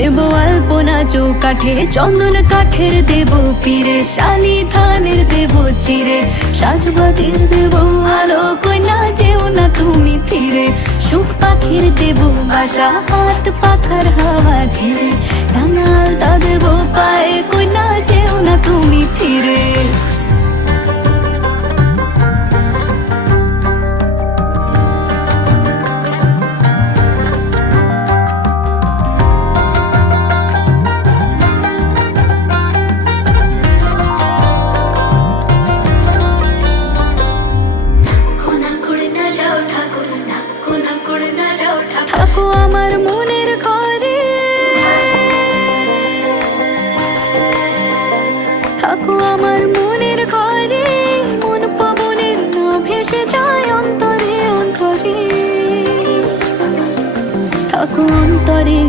দেব আলপনা চৌকাঠে, চন্দন কাঠের দেব পীরে, শালি ধানের দেব চিরে, সাজবাতির দেব আলো, কইনা যেও না তুমি ফিরে। সুখ পাখির দেব বাসা, হাত পাখার হাওয়া ঘেরে, রাঙা আলতা দেব পায়ে, কইনা যেও না তুমি ফিরে। থাকো আমার মনের ঘরে, থাকো আমার মনের ঘরে, মন পবনের না ভেসে যায় অন্তরে অন্তরে, থাকো অন্তরে।